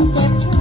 Jack